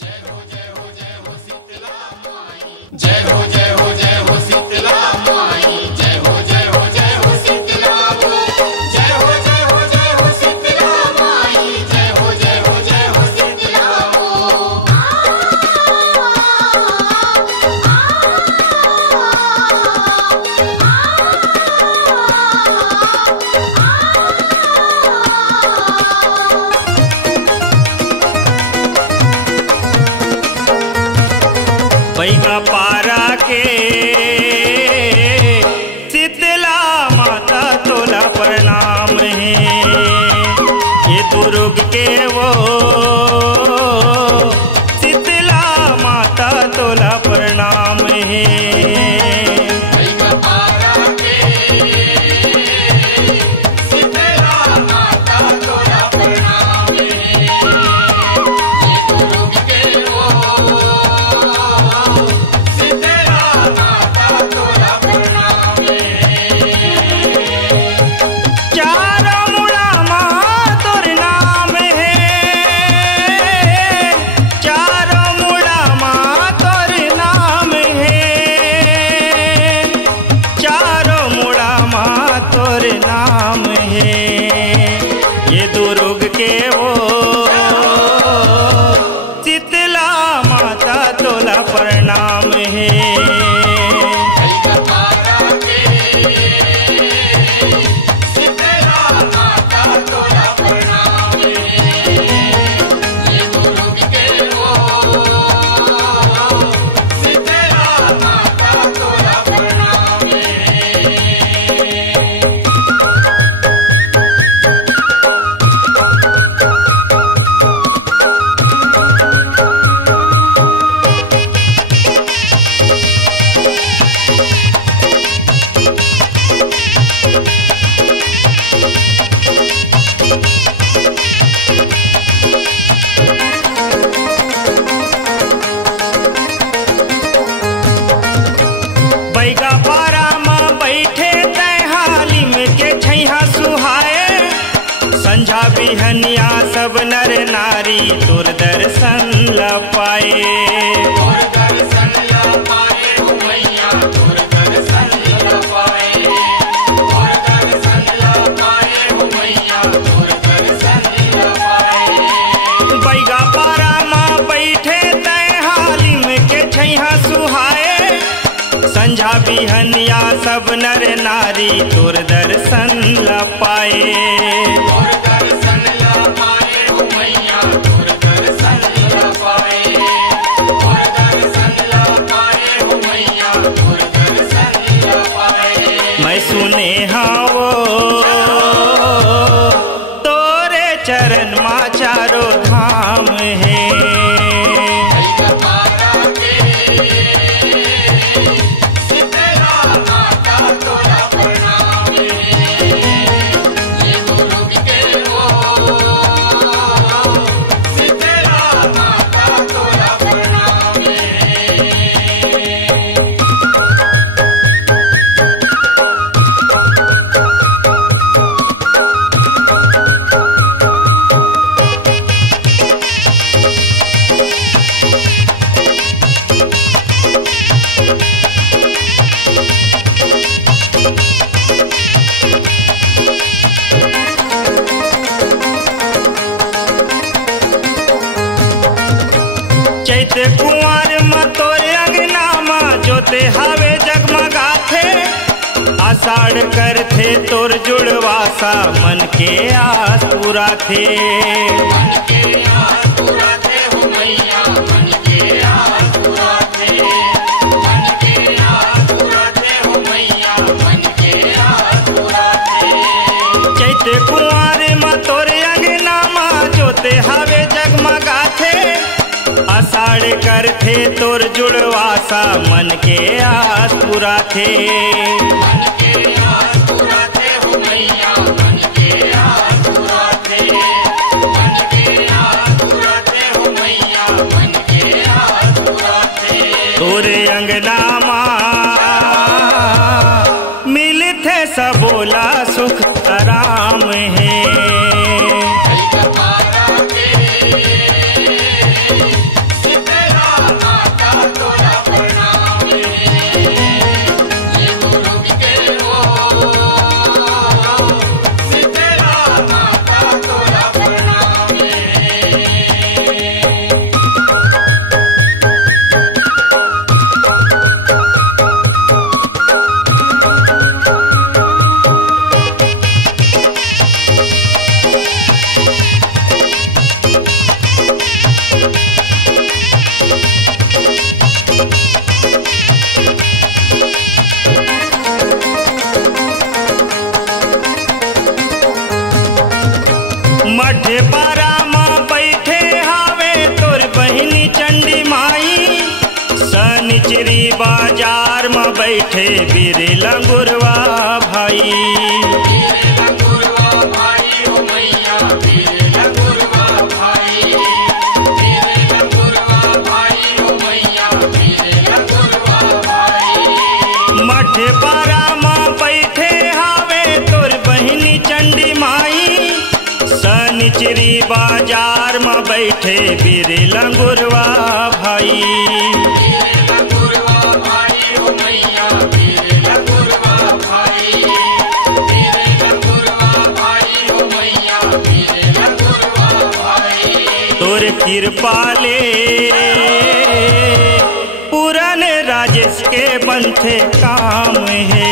जय हो जय हो जय हो शीतला माई, जय हो जय हो जय हो शीतला माई, जय हो जय हो जय हो शीतला माई, जय हो जय हो जय हो शीतला माई, जय हो जय हो जय हो शीतला बैगा पारा के शीतला माता तोला प्रणाम है। ये दुर्ग के वो शीतला माता तोला प्रणाम है। नाम है ये दुर्ग के वो शीतला माता तोला प्रणाम है। बैगा पारा माँ बैठे तैहाली में के छैहा सुहाए, संझा बिहनिया सब नर नारी तोर दर्शन ल पाए। बैगा पारा माँ बैठे तैहाली में के छैहा सुहाए, संझा बिहनिया सब नर नारी तोर दर्शन ल पाए। मैं सुने हाँ वो तोरे चरण माँ चारों धाम है। चैत कुंवर में तोरे अंगना माँ जोते हावे जगमगाथे, आषाढ़ करथे तोर जुड़वासा मन के आस पूरा थे। चैत कुंवर में तोरे अंगना माँ जोते हावे जगमगाथे, आषाढ़ करथे तोर जुड़वासा मन के आस पूरा थे। तोरे अंगना माँ मिलथे सबोला सुख आराम है। सनिचरी बाजार में बैठे बीरे लंगुरवा भाई। मठे पारा माँ बैठे हावे तोर बहिनी चंडी माई। सनिचरी बाजार में बैठे बीरे लंगुरवा भाई। तोर कृपाले पुराने राजेश के बनते काम है।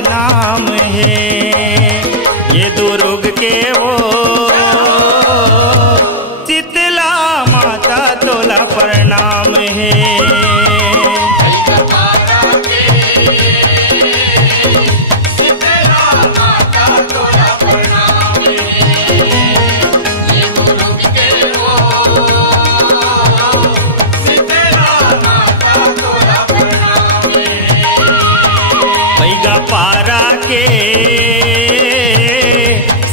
नाम है ये दुर्ग के वो शीतला माता तोला प्रणाम है। पारा के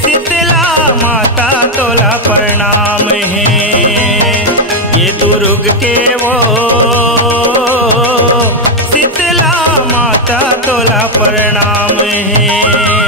शीतला माता तोला प्रणाम है। ये दुर्ग के वो शीतला माता तोला प्रणाम है।